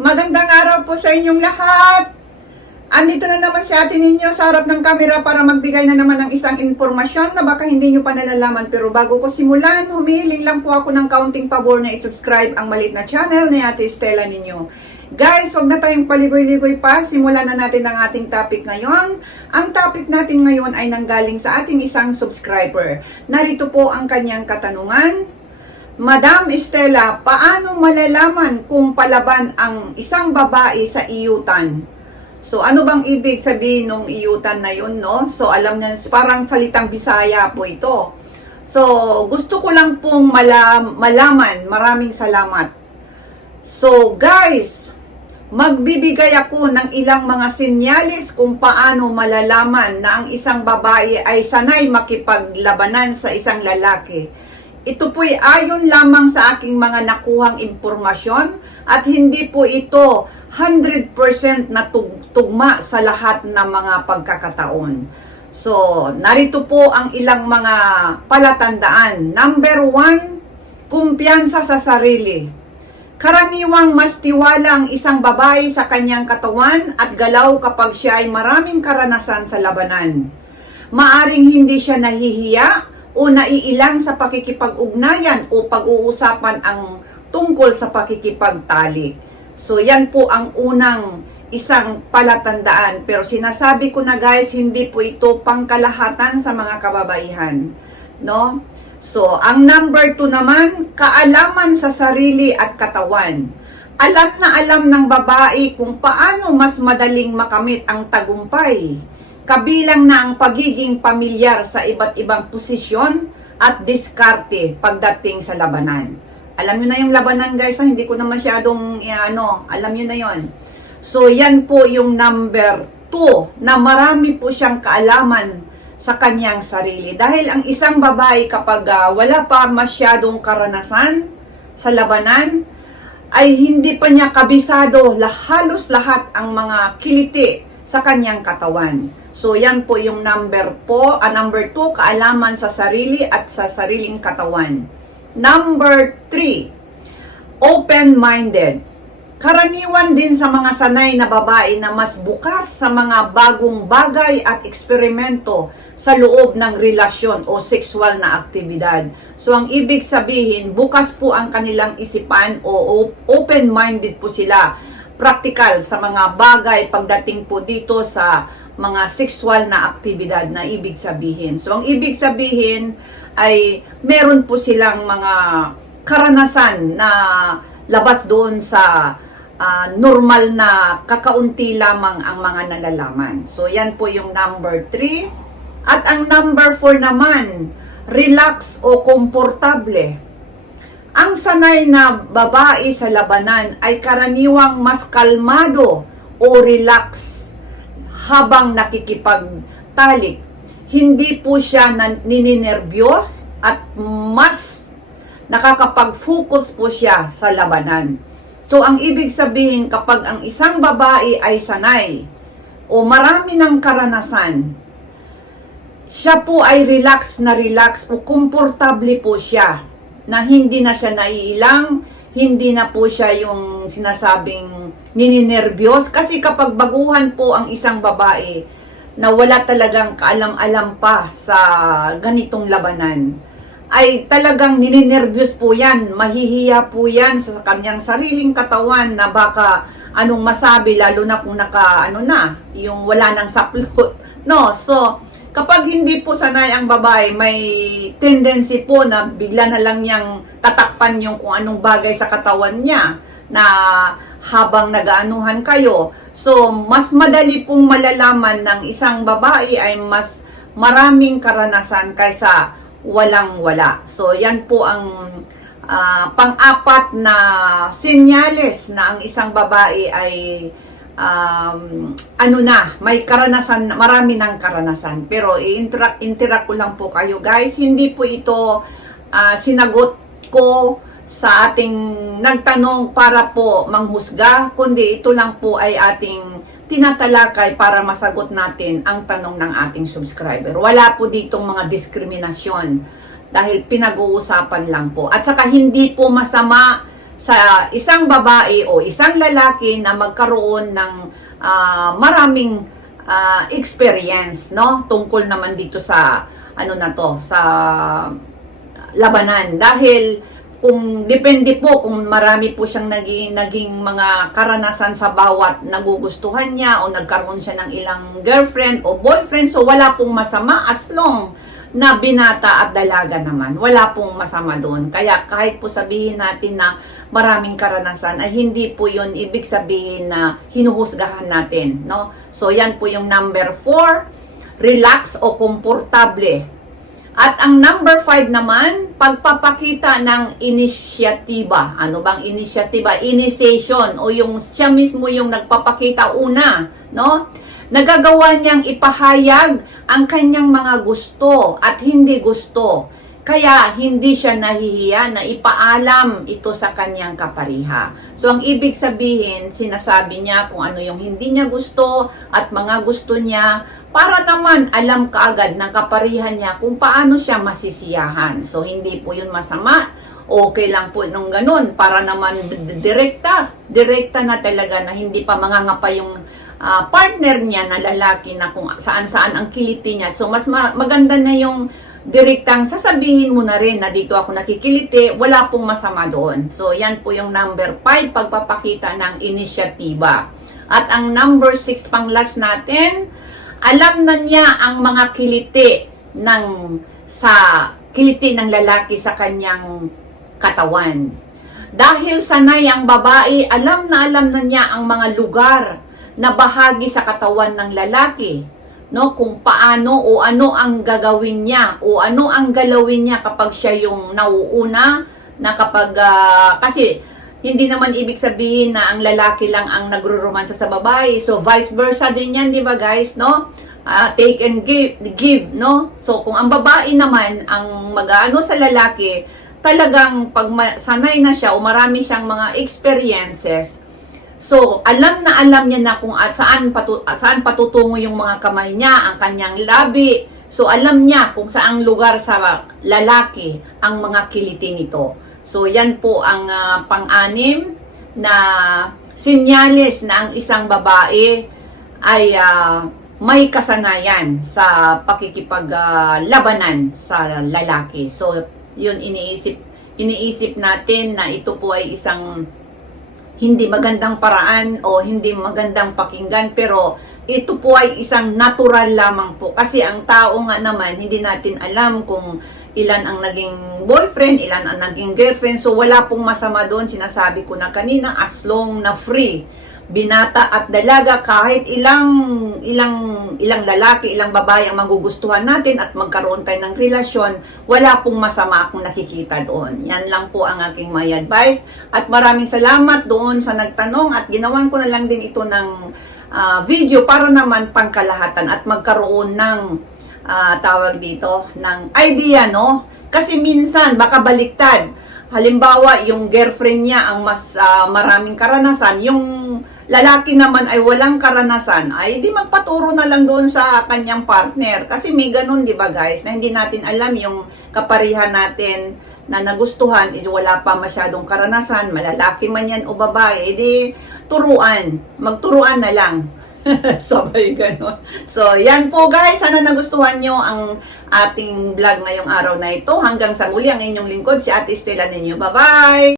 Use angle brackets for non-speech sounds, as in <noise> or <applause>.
Magandang araw po sa inyong lahat. Andito na naman si ate ninyo sa harap ng kamera para magbigay na naman ng isang impormasyon na baka hindi nyo pa nalalaman. Pero bago ko simulan, humihiling lang po ako ng kaunting pabor na i-subscribe ang malit na channel ni ate Stella ninyo. Guys, huwag na tayong paligoy-ligoy pa. Simulan na natin ang ating topic ngayon. Ang topic natin ngayon ay nanggaling sa ating isang subscriber. Narito po ang kanyang katanungan. Madam Estela, paano malalaman kung palaban ang isang babae sa iyutan? So, ano bang ibig sabihin ng iyutan na yun, no? So, alam niya, parang salitang Bisaya po ito. So, gusto ko lang pong malam, malaman. Maraming salamat. So, guys, magbibigay ako ng ilang mga sinyalis kung paano malalaman na ang isang babae ay sanay makipaglabanan sa isang lalaki. Ito po'y ayon lamang sa aking mga nakuhang impormasyon at hindi po ito 100% na tug- tugma sa lahat ng mga pagkakataon. So, narito po ang ilang mga palatandaan. Number one, kumpiyansa sa sarili. Karaniwang mas tiwala ang isang babae sa kanyang katawan at galaw kapag siya ay maraming karanasan sa labanan. Maaring hindi siya nahihiya o naiilang sa pakikipag-ugnayan o pag-uusapan ang tungkol sa pakikipagtalik. So yan po ang unang isang palatandaan. Pero sinasabi ko na guys, hindi po ito pangkalahatan sa mga kababaihan. No? So, ang number two naman, kaalaman sa sarili at katawan. Alam na alam ng babae kung paano mas madaling makamit ang tagumpay. Kabilang na ang pagiging pamilyar sa iba't ibang posisyon at diskarte pagdating sa labanan. Alam nyo na yung labanan guys, ha? hindi ko na masyadong eh, ano, alam nyo na yon. So yan po yung number 2 na marami po siyang kaalaman sa kanyang sarili. Dahil ang isang babae kapag ah, wala pa masyadong karanasan sa labanan, ay hindi pa niya kabisado lah, halos lahat ang mga kiliti sa kanyang katawan. So yan po yung number po, ah, number 2, kaalaman sa sarili at sa sariling katawan. Number 3, open-minded. Karaniwan din sa mga sanay na babae na mas bukas sa mga bagong bagay at eksperimento sa loob ng relasyon o sexual na aktibidad. So ang ibig sabihin, bukas po ang kanilang isipan o- open-minded po sila. Praktikal sa mga bagay pagdating po dito sa mga sexual na aktibidad na ibig sabihin. So ang ibig sabihin ay meron po silang mga karanasan na labas doon sa ah, normal na kakaunti lamang ang mga nalalaman. So, yan po yung number 3. At ang number 4 naman, relax o komportable. Ang sanay na babae sa labanan ay karaniwang mas kalmado o relax habang nakikipagtalik. Hindi po siya nininervyos at mas nakakapag-focus po siya sa labanan. So, ang ibig sabihin, kapag ang isang babae ay sanay o marami ng karanasan, siya po ay relax na relax o komportable po siya na hindi na siya naiilang, hindi na po siya yung sinasabing nininervyos. Kasi kapag baguhan po ang isang babae na wala talagang kaalam-alam pa sa ganitong labanan, ay talagang nininervyos po yan, mahihiya po yan sa kanyang sariling katawan na baka anong masabi lalo na kung naka ano na, yung wala nang saplot. <laughs> No, so kapag hindi po sanay ang babae, may tendency po na bigla na lang niyang tatakpan yung kung anong bagay sa katawan niya na habang nagaanuhan kayo. So, mas madali pong malalaman ng isang babae ay mas maraming karanasan kaysa walang-wala. So, yan po ang ah, pang-apat na senyales na ang isang babae ay um, ano na, may karanasan, marami ng karanasan. Pero i-interact interact ko lang po kayo guys. Hindi po ito ah, sinagot ko sa ating nagtanong para po manghusga, kundi ito lang po ay ating tinatalakay para masagot natin ang tanong ng ating subscriber. Wala po ditong mga diskriminasyon dahil pinag-uusapan lang po. At saka hindi po masama sa isang babae o isang lalaki na magkaroon ng ah, maraming ah, experience, no? Tungkol naman dito sa ano na to, sa labanan dahil kung depende po kung marami po siyang naging, naging mga karanasan sa bawat nagugustuhan niya o nagkaroon siya ng ilang girlfriend o boyfriend so wala pong masama as long na binata at dalaga naman wala pong masama doon kaya kahit po sabihin natin na maraming karanasan ay hindi po yun ibig sabihin na hinuhusgahan natin no so yan po yung number 4 relax o komportable at ang number five naman, pagpapakita ng inisyatiba. Ano bang inisyatiba? Initiation o yung siya mismo yung nagpapakita una, no? Nagagawa niyang ipahayag ang kanyang mga gusto at hindi gusto. Kaya hindi siya nahihiya na ipaalam ito sa kanyang kapariha. So ang ibig sabihin, sinasabi niya kung ano yung hindi niya gusto at mga gusto niya para naman alam kaagad ng kaparihan niya kung paano siya masisiyahan. So hindi po yun masama. Okay lang po nung ganun para naman direkta, direkta na talaga na hindi pa mangangapa yung ah, partner niya na lalaki na kung saan-saan ang kiliti niya. So mas ma- maganda na yung direktang sasabihin mo na rin na dito ako nakikiliti, wala pong masama doon. So, yan po yung number 5, pagpapakita ng inisyatiba. At ang number 6 pang last natin, alam na niya ang mga kiliti ng sa kiliti ng lalaki sa kanyang katawan. Dahil sanay ang babae, alam na alam na niya ang mga lugar na bahagi sa katawan ng lalaki no? Kung paano o ano ang gagawin niya o ano ang galawin niya kapag siya yung nauuna na kapag ah, kasi hindi naman ibig sabihin na ang lalaki lang ang nagro-romansa sa babae. So vice versa din yan di ba guys no? Ah, take and give, give no? So kung ang babae naman ang mag-ano sa lalaki talagang pag sanay na siya o marami siyang mga experiences So, alam na alam niya na kung at saan, patu- at saan patutungo yung mga kamay niya, ang kanyang labi. So, alam niya kung saang lugar sa lalaki ang mga kiliti nito. So, yan po ang ah, pang-anim na senyales na ang isang babae ay ah, may kasanayan sa pakikipaglabanan sa lalaki. So, yun iniisip iniisip natin na ito po ay isang hindi magandang paraan o hindi magandang pakinggan pero ito po ay isang natural lamang po. Kasi ang tao nga naman hindi natin alam kung ilan ang naging boyfriend, ilan ang naging girlfriend. So wala pong masama doon. Sinasabi ko na kanina as long na free binata at dalaga kahit ilang ilang ilang lalaki, ilang babae ang magugustuhan natin at magkaroon tayo ng relasyon, wala pong masama akong nakikita doon. Yan lang po ang aking may advice. At maraming salamat doon sa nagtanong at ginawan ko na lang din ito ng ah, video para naman pangkalahatan at magkaroon ng ah, tawag dito ng idea no? Kasi minsan baka baliktad. Halimbawa yung girlfriend niya ang mas ah, maraming karanasan yung lalaki naman ay walang karanasan ay di magpaturo na lang doon sa kanyang partner kasi may ganun di ba guys na hindi natin alam yung kaparihan natin na nagustuhan eh, wala pa masyadong karanasan malalaki man yan o babae edi turuan magturuan na lang <laughs> Sabay ganon. So, yan po guys. Sana nagustuhan nyo ang ating vlog ngayong araw na ito. Hanggang sa muli, ang inyong lingkod, si Ate Stella ninyo. Bye-bye!